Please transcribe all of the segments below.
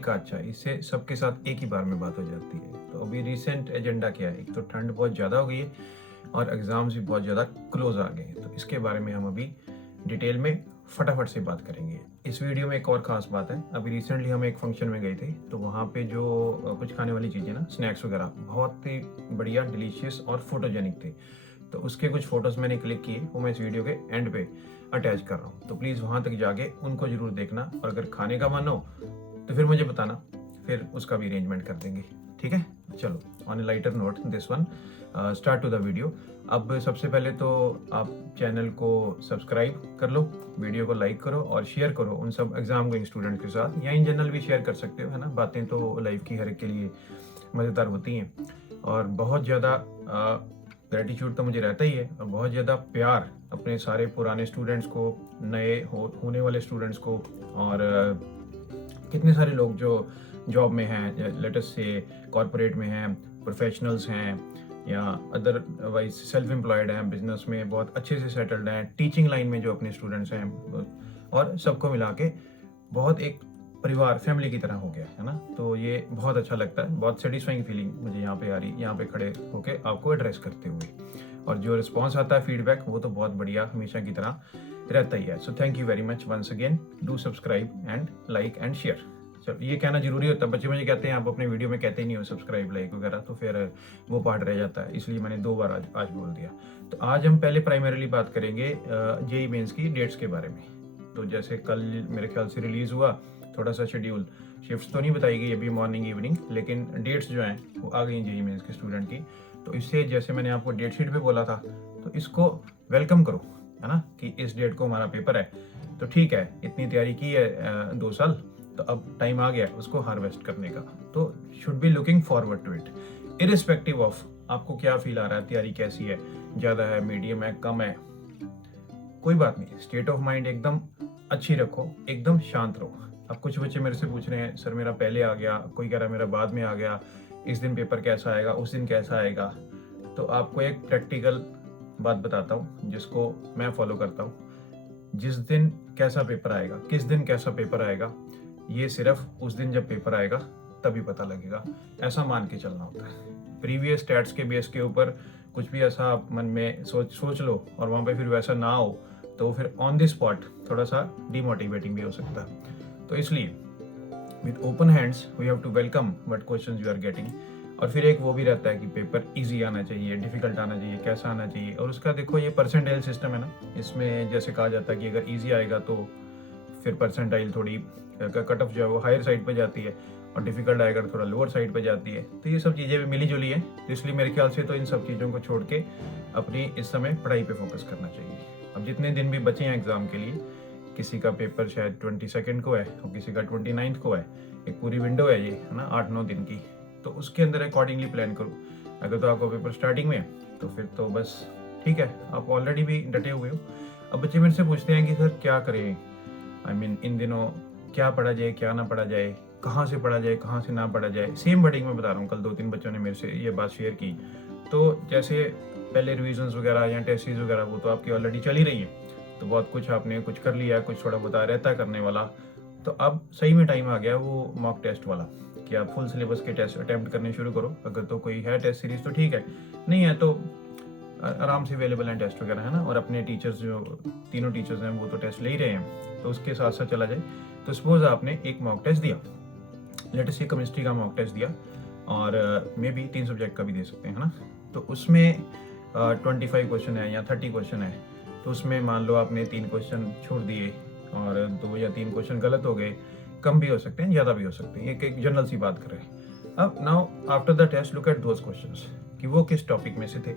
तरीका अच्छा है, इससे सबके साथ एक ही बार में बात हो जाती है। तो अभी रिसेंट एजेंडा क्या है, एक तो ठंड बहुत ज़्यादा हो गई है और एग्ज़ाम्स भी बहुत ज़्यादा क्लोज आ गए हैं, तो इसके बारे में हम अभी डिटेल में फटाफट से बात करेंगे। इस वीडियो में एक और ख़ास बात है, अभी रिसेंटली हम एक फंक्शन में गए थे, तो वहाँ पे जो कुछ खाने वाली चीज़ें ना, स्नैक्स वगैरह बहुत ही बढ़िया, डिलीशियस और फोटोजेनिक थे। तो उसके कुछ फ़ोटोज़ मैंने क्लिक किए, वो मैं इस वीडियो के एंड पे अटैच कर रहा हूँ, तो प्लीज़ वहाँ तक जाके उनको ज़रूर देखना, और अगर खाने का मन हो तो फिर मुझे बताना, फिर उसका भी अरेंजमेंट कर देंगे। ठीक है, चलो on a lighter note this one, start to the video. अब सबसे पहले तो आप चैनल को सब्सक्राइब कर लो, वीडियो को लाइक करो और शेयर करो उन सब एग्जाम गोइंग स्टूडेंट के साथ, या इन जनरल भी शेयर कर सकते हो, है ना। बातें तो लाइफ की हर एक के लिए मज़ेदार होती हैं, और बहुत ज़्यादा ग्रेटिट्यूड तो मुझे रहता ही है, और बहुत ज़्यादा प्यार अपने सारे पुराने स्टूडेंट्स को, नए होने वाले स्टूडेंट्स को, और कितने सारे लोग जो जॉब में हैं, लेटेस्ट से कॉरपोरेट में हैं, प्रोफेशनल्स हैं, या अदरवाइज सेल्फ एम्प्लॉयड हैं, बिजनेस में बहुत अच्छे से सेटल्ड हैं, टीचिंग लाइन में जो अपने स्टूडेंट्स हैं, और सबको मिला के बहुत एक परिवार, फैमिली की तरह हो गया है ना। तो ये बहुत अच्छा लगता है, बहुत सेटिस्फाइंग फीलिंग मुझे यहाँ पे आ रही, यहाँ पे खड़े होके आपको एड्रेस करते हुए, और जो रिस्पॉन्स आता है, फीडबैक, वो तो बहुत बढ़िया हमेशा की तरह रहता ही है। So thank you very much once again, do subscribe and like and share. चलो, ये कहना जरूरी होता है, बच्चे मुझे कहते हैं आप अपने वीडियो में कहते ही नहीं हो सब्सक्राइब लाइक वगैरह, तो फिर वो पार्ट रह जाता है, इसलिए मैंने 2 बार आज बोल दिया। तो आज हम पहले प्राइमरीली बात करेंगे जेईई मेंस की डेट्स के बारे में। तो जैसे कल मेरे ख्याल से रिलीज हुआ, थोड़ा सा शेड्यूल, शिफ्ट्स तो नहीं बताई गई अभी, मॉर्निंग इवनिंग, लेकिन डेट्स जो हैं वो आ गई जेईई मेंस के स्टूडेंट की। तो इससे, जैसे मैंने आपको डेट शीट पे बोला था, तो इसको वेलकम करो, है ना, कि इस डेट को हमारा पेपर है। तो ठीक है, इतनी तैयारी की है 2 साल, तो अब टाइम आ गया उसको हार्वेस्ट करने का। तो should be looking forward to it, irrespective of आपको क्या फील आ रहा है, तैयारी कैसी है, ज़्यादा है, मीडियम है, कम है, कोई बात नहीं, स्टेट ऑफ माइंड एकदम अच्छी रखो, एकदम शांत रहो। अब कुछ बच्चे मेरे से पूछ रहे हैं, सर मेरा पहले आ गया, कोई कह रहा है मेरा बाद में आ गया, इस दिन पेपर कैसा आएगा, उस दिन कैसा आएगा। तो आपको एक प्रैक्टिकल बात बताता हूँ जिसको मैं फॉलो करता हूँ। जिस दिन कैसा पेपर आएगा, किस दिन कैसा पेपर आएगा, ये सिर्फ उस दिन जब पेपर आएगा तभी पता लगेगा, ऐसा मान के चलना होता है। प्रीवियस स्टैट्स के बेस के ऊपर कुछ भी ऐसा आप मन में सोच लो और वहाँ पे फिर वैसा ना हो, तो फिर ऑन द स्पॉट थोड़ा सा डिमोटिवेटिंग भी हो सकता है। तो इसलिए with open hands we have to welcome what questions you are getting. और फिर एक वो भी रहता है कि पेपर इजी आना चाहिए, डिफिकल्ट आना चाहिए, कैसा आना चाहिए। और उसका देखो, ये परसेंटाइल सिस्टम है ना, इसमें जैसे कहा जाता है कि अगर इजी आएगा तो फिर परसेंटाइल थोड़ी कट ऑफ जो है वो हायर साइड पे जाती है, और डिफिकल्ट आएगा तो थोड़ा लोअर साइड पे जाती है। तो ये सब चीज़ें भी मिली जुली हैं, तो इसलिए मेरे ख्याल से तो इन सब चीज़ों को छोड़ के अपनी इस समय पढ़ाई पे फोकस करना चाहिए। अब जितने दिन भी बचे हैं एग्ज़ाम के लिए, किसी का पेपर शायद 22 को है और किसी का 29 को है, एक पूरी विंडो है ये, है ना, 8-9 दिन की। तो उसके अंदर अकॉर्डिंगली प्लान करो। अगर तो आपका पेपर स्टार्टिंग में है तो फिर तो बस ठीक है, आप ऑलरेडी भी डटे हुए हो। अब बच्चे मेरे से पूछते हैं कि सर क्या करें, आई मीन इन दिनों क्या पढ़ा जाए, क्या ना पढ़ा जाए, कहाँ से पढ़ा जाए, कहाँ से ना पढ़ा जाए। सेम वर्डिंग में बता रहा हूँ, कल 2-3 बच्चों ने मेरे से ये बात शेयर की। तो जैसे पहले रिविजन्स वगैरह या टेस्ट सीरीज वगैरह वो तो आपकी ऑलरेडी चली रही है, तो बहुत कुछ आपने कुछ कर लिया, कुछ थोड़ा बता रहता करने वाला। तो अब सही में टाइम आ गया वो मॉक टेस्ट वाला, कि आप फुल सिलेबस के टेस्ट अटैम्प्ट करने शुरू करो। अगर तो कोई है टेस्ट सीरीज तो ठीक है, नहीं है तो आराम से अवेलेबल हैं टेस्ट वगैरह, है ना। और अपने टीचर्स, जो तीनों टीचर्स हैं, वो तो टेस्ट ले ही रहे हैं, तो उसके साथ साथ चला जाए। तो सपोज आपने एक मॉक टेस्ट दिया, लेटेस्ट से केमिस्ट्री का मॉक टेस्ट दिया, और मे बी 3 सब्जेक्ट का भी दे सकते हैं, है ना। तो उसमें 25 क्वेश्चन है या 30 क्वेश्चन है, तो उसमें मान लो आपने 3 क्वेश्चन छोड़ दिए और 2 या 3 क्वेश्चन गलत हो गए। कम भी हो सकते हैं, ज़्यादा भी हो सकते हैं, एक जनरल सी बात कर रहे हैं। अब now after the test look at those questions, कि वो किस टॉपिक में से थे,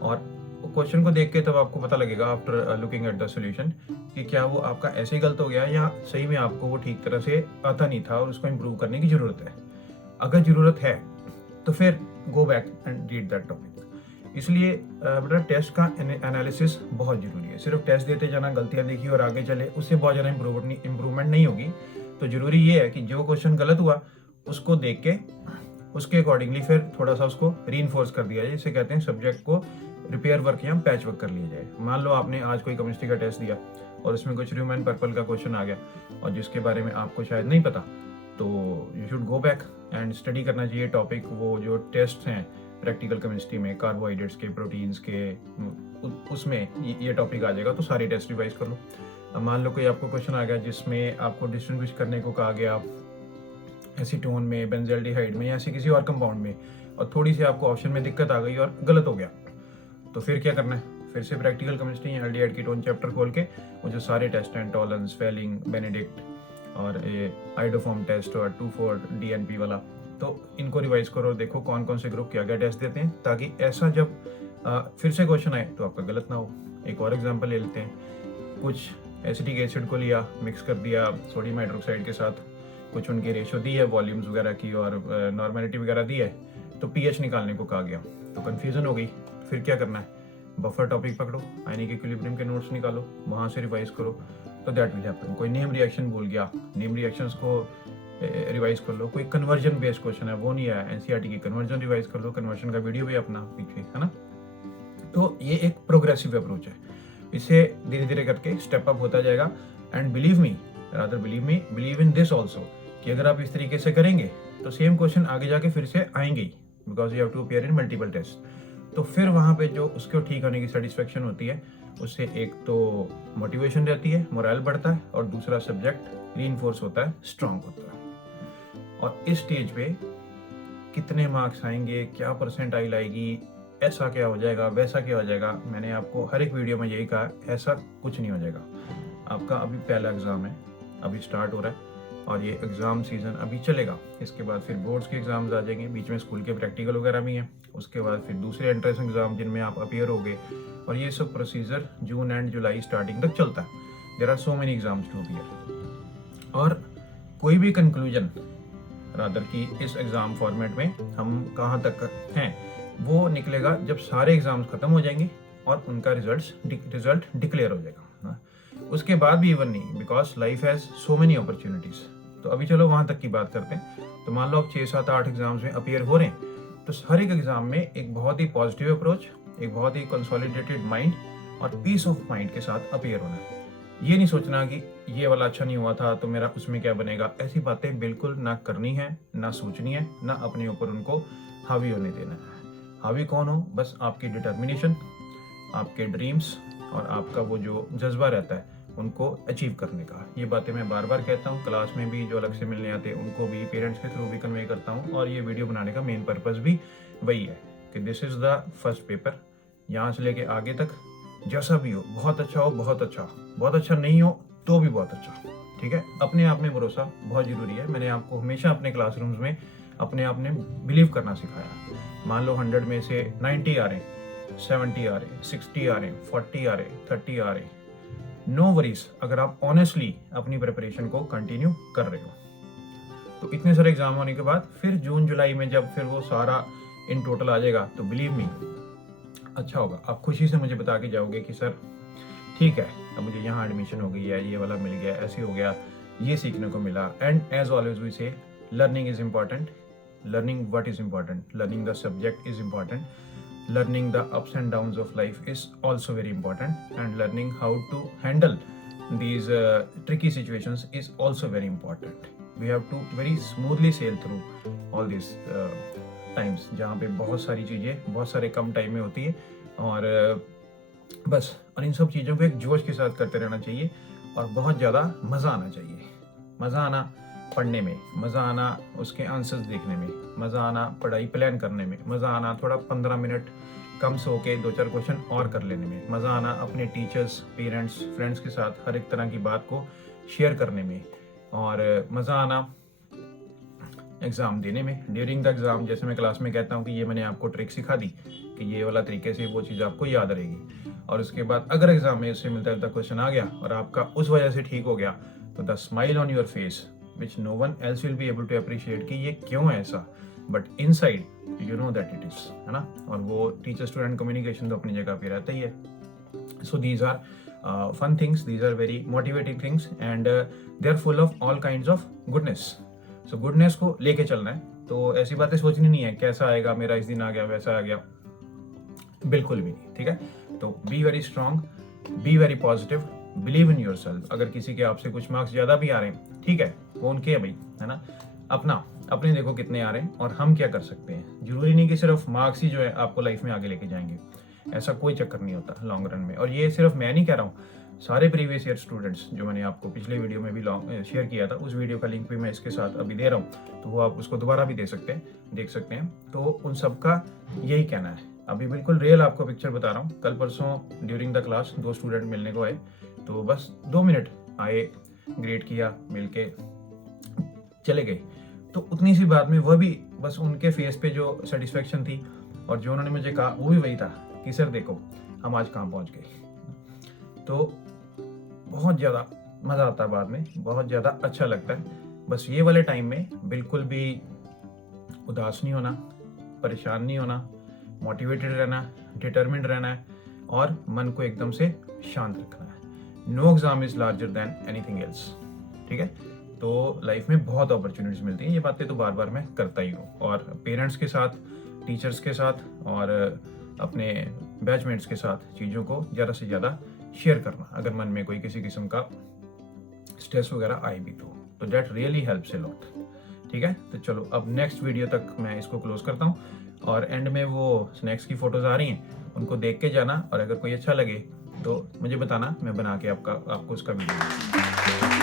और क्वेश्चन को देख के तब आपको पता लगेगा after looking at the solution, कि क्या वो आपका ऐसे ही गलत हो गया या सही में आपको वो ठीक तरह से आता नहीं था और उसको इम्प्रूव करने की ज़रूरत है। अगर ज़रूरत है तो फिर go back and read that topic. इसलिए बेटा टेस्ट का एनालिसिस बहुत ज़रूरी है। सिर्फ टेस्ट देते जाना, गलतियाँ देखी और आगे चले, उससे बहुत ज़्यादा इम्प्रूवमेंट नहीं होगी। तो ज़रूरी ये है कि जो क्वेश्चन गलत हुआ उसको देख के उसके अकॉर्डिंगली फिर थोड़ा सा उसको रीइंफोर्स कर दिया जाए, इसे कहते हैं सब्जेक्ट को रिपेयर वर्क या पैच वर्क कर लिया जाए। मान लो आपने आज कोई केमिस्ट्री का टेस्ट दिया और उसमें कुछ ह्यूमन पर्पल का क्वेश्चन आ गया और जिसके बारे में आपको शायद नहीं पता, तो you should go back and study करना चाहिए टॉपिक, वो जो टेस्ट हैं प्रैक्टिकल केमिस्ट्री में कार्बोहाइड्रेट्स के, प्रोटीन्स के, उसमें ये टॉपिक आ जाएगा, तो सारे टेस्ट रिवाइज कर लो। अब मान लो कोई आपको क्वेश्चन आ गया जिसमें आपको डिस्टिंग्विश करने को कहा गया एसीटोन में, बेंजल्डिहाइड में या ऐसे किसी और कंपाउंड में, और थोड़ी सी आपको ऑप्शन में दिक्कत आ गई और गलत हो गया, तो फिर क्या करना है? फिर से प्रैक्टिकल केमिस्ट्री या एल्डिहाइड कीटोन चैप्टर खोल के वो जो सारे टेस्ट हैं, टॉलरेंस, फेलिंग, बेनेडिक्ट और ये आइडोफॉर्म टेस्ट और 2,4 DNP वाला, तो इनको रिवाइज करो, देखो कौन कौन से ग्रुप क्या क्या टेस्ट देते हैं, ताकि ऐसा जब फिर से क्वेश्चन आए तो आपका गलत ना हो। एक और एग्जांपल ले लेते हैं, कुछ एसिटिक एसिड को लिया, मिक्स कर दिया सोडियम हाइड्रोक्साइड के साथ, कुछ उनकी रेशो दी है वॉल्यूम्स वगैरह की और नॉर्मेलिटी वगैरह दी है, तो pH निकालने को कहा गया, तो कन्फ्यूजन हो गई। फिर क्या करना है? बफर टॉपिक पकड़ो, आयनिक इक्विलिब्रियम के नोट्स निकालो, वहाँ से रिवाइज करो, तो दैट विल हैपन। कोई नेम रिएक्शन भूल गया, नेम रिएक्शंस को रिवाइज कर लो। कोई कन्वर्जन बेस्ड क्वेश्चन है वो नहीं आया, एनसीईआरटी की कन्वर्जन रिवाइज कर लो, कन्वर्जन का वीडियो भी अपना पीछे है ना। तो ये एक प्रोग्रेसिव अप्रोच है, इसे धीरे धीरे करके स्टेप अप होता जाएगा। And believe me, rather believe in this also, कि अगर आप इस तरीके से करेंगे तो सेम क्वेश्चन आगे जाके फिर से आएंगे ही, because you have to appear in multiple test. तो फिर वहाँ पे जो उसको ठीक होने की सेटिस्फेक्शन होती है, उससे एक तो मोटिवेशन रहती है, मोरल बढ़ता है, और दूसरा सब्जेक्ट रीइंफोर्स होता है, स्ट्रांग होता है। और इस स्टेज पे कितने मार्क्स आएंगे, क्या परसेंटाइल आएगी, ऐसा क्या हो जाएगा, वैसा क्या हो जाएगा, मैंने आपको हर एक वीडियो में यही कहा, ऐसा कुछ नहीं हो जाएगा। आपका अभी पहला एग्ज़ाम है, अभी स्टार्ट हो रहा है, और ये एग्ज़ाम सीज़न अभी चलेगा। इसके बाद फिर बोर्ड्स के एग्ज़ाम्स आ जाएंगे, बीच में स्कूल के प्रैक्टिकल वगैरह भी हैं, उसके बाद फिर दूसरे एंट्रेंस एग्ज़ाम जिनमें आप अपीयर होगे, और ये सब procedure June and July starting तक चलता है। There are so many exams to appear. और कोई भी कंक्लूजन रादर की इस एग्ज़ाम फॉर्मेट में हम कहाँ तक हैं, वो निकलेगा जब सारे एग्ज़ाम्स ख़त्म हो जाएंगे और उनका रिजल्ट डिक्लेयर हो जाएगा। उसके बाद भी इवन नहीं, because life has so many opportunities. तो अभी चलो वहाँ तक की बात करते हैं। तो मान लो आप 6, 7, 8 एग्जाम्स में अपीयर हो रहे हैं, तो हर एक एग्जाम में एक बहुत ही पॉजिटिव अप्रोच, एक बहुत ही कंसोलिडेटेड माइंड और पीस ऑफ माइंड के साथ अपीयर होना है। ये नहीं सोचना कि ये वाला अच्छा नहीं हुआ था तो मेरा उसमें क्या बनेगा, ऐसी बातें बिल्कुल ना करनी है, ना सोचनी है, ना अपने ऊपर उनको हावी होने देना है। हावी कौन हो? बस आपकी डिटर्मिनेशन, आपके ड्रीम्स और आपका वो जो जज्बा रहता है उनको अचीव करने का। ये बातें मैं बार बार कहता हूँ, क्लास में भी जो अलग से मिलने आते हैं उनको भी, पेरेंट्स के थ्रू भी कन्वे करता हूँ, और ये वीडियो बनाने का मेन पर्पस भी वही है कि this is the first paper. यहाँ से लेके आगे तक जैसा भी हो, बहुत अच्छा हो, बहुत अच्छा, बहुत अच्छा नहीं हो तो भी बहुत अच्छा, ठीक है। अपने आप में भरोसा बहुत ज़रूरी है। मैंने आपको हमेशा अपने क्लासरूम्स में अपने आप ने बिलीव करना सिखाया। मान लो 100 में से 90 आ रहे, 70 आ रहे, 60 आ रहे, 40 आ रहे, 30 आ रहे, नो वरीज, अगर आप ऑनेस्टली अपनी प्रिपरेशन को कंटिन्यू कर रहे हो। तो इतने सारे एग्जाम होने के बाद फिर जून जुलाई में जब फिर वो सारा इन टोटल आ जाएगा, तो बिलीव मी अच्छा होगा। आप खुशी से मुझे बता के जाओगे कि सर ठीक है, अब मुझे यहाँ एडमिशन हो गई है, ये वाला मिल गया, ऐसे हो गया, ये सीखने को मिला। एंड एज ऑलवेज वी से, learning is important. Learning what is important? Learning the subject is important. Learning the ups and downs of life is also very important, and learning how to handle these tricky situations is also very important. We have to very smoothly sail through all these times जहाँ पे बहुत सारी चीज़ें बहुत सारे कम time में होती है, और बस और इन सब चीज़ों को एक जोश के साथ करते रहना चाहिए, और बहुत ज़्यादा मज़ा आना चाहिए। मज़ा आना पढ़ने में, मज़ा आना उसके आंसर्स देखने में, मज़ा आना पढ़ाई प्लान करने में, मज़ा आना थोड़ा 15 मिनट कम सो के 2-4 क्वेश्चन और कर लेने में, मज़ा आना अपने टीचर्स, पेरेंट्स, फ्रेंड्स के साथ हर एक तरह की बात को शेयर करने में, और मज़ा आना एग्ज़ाम देने में। ड्यूरिंग द एग्ज़ाम जैसे मैं क्लास में कहता हूँ कि ये मैंने आपको ट्रिक सिखा दी कि ये वाला तरीके से वो चीज़ आपको याद रहेगी, और उसके बाद अगर एग्ज़ाम में इससे मिलता जुलता क्वेश्चन आ गया और आपका उस वजह से ठीक हो गया, तो the smile on your face which no one else will be able to appreciate कि ये क्यों है ऐसा, but inside you know that it is, है ना। और वो टीचर स्टूडेंट कम्युनिकेशन तो अपनी जगह पे रहता ही है। So these are fun things, these are very motivating things, and they are full of all kinds of goodness. So goodness को लेके चलना है, तो ऐसी बातें सोचनी नहीं है कैसा आएगा मेरा, इस दिन आ गया, वैसा आ गया, बिल्कुल भी नहीं, ठीक है। तो be very strong, be very positive, believe in yourself. अगर किसी के आपसे कुछ मार्क्स ज़्यादा भी आ रहे हैं, ठीक है, वो उनके है भाई, है ना, अपने देखो कितने आ रहे हैं और हम क्या कर सकते हैं। जरूरी नहीं कि सिर्फ मार्क्स ही जो है आपको लाइफ में आगे लेके जाएंगे, ऐसा कोई चक्कर नहीं होता लॉन्ग रन में। और ये सिर्फ मैं नहीं कह रहा हूँ, सारे प्रीवियस ईयर स्टूडेंट्स जो मैंने आपको पिछले वीडियो में भी शेयर किया था, उस वीडियो का लिंक भी मैं इसके साथ अभी दे रहा हूँ, तो वो आप उसको दोबारा भी देख सकते हैं। तो उन सब का यही कहना है। अभी बिल्कुल रियल आपको पिक्चर बता रहा हूँ। कल परसों ड्यूरिंग द क्लास 2 स्टूडेंट मिलने को आए, तो बस 2 मिनट आए, ग्रेड किया, मिलके चले गए। तो उतनी सी बात में वह भी बस उनके फेस पे जो सेटिस्फेक्शन थी और जो उन्होंने मुझे कहा वो भी वही था कि सर देखो हम आज कहाँ पहुँच गए। तो बहुत ज़्यादा मज़ा आता है, बाद में बहुत ज़्यादा अच्छा लगता है। बस ये वाले टाइम में बिल्कुल भी उदास नहीं होना, परेशान नहीं होना, मोटिवेटेड रहना, डिटर्मिन्ड रहना है और मन को एकदम से शांत रखना है। No exam is larger than anything else, ठीक है। तो लाइफ में बहुत अपॉर्चुनिटीज मिलती हैं, ये बातें तो बार बार मैं करता ही हूँ। और पेरेंट्स के साथ, टीचर्स के साथ और अपने बैचमेट्स के साथ चीज़ों को ज़्यादा से ज़्यादा शेयर करना, अगर मन में कोई किसी किस्म का स्ट्रेस वगैरह आए भी तो that really helps a lot, ठीक है। तो चलो अब नेक्स्ट वीडियो तक मैं इसको क्लोज करता हूँ और एंड में वो स्नैक्स की फोटोज आ रही हैं, उनको देख के जाना और अगर कोई अच्छा लगे तो मुझे बताना, मैं बना के आपको उसका वीडियो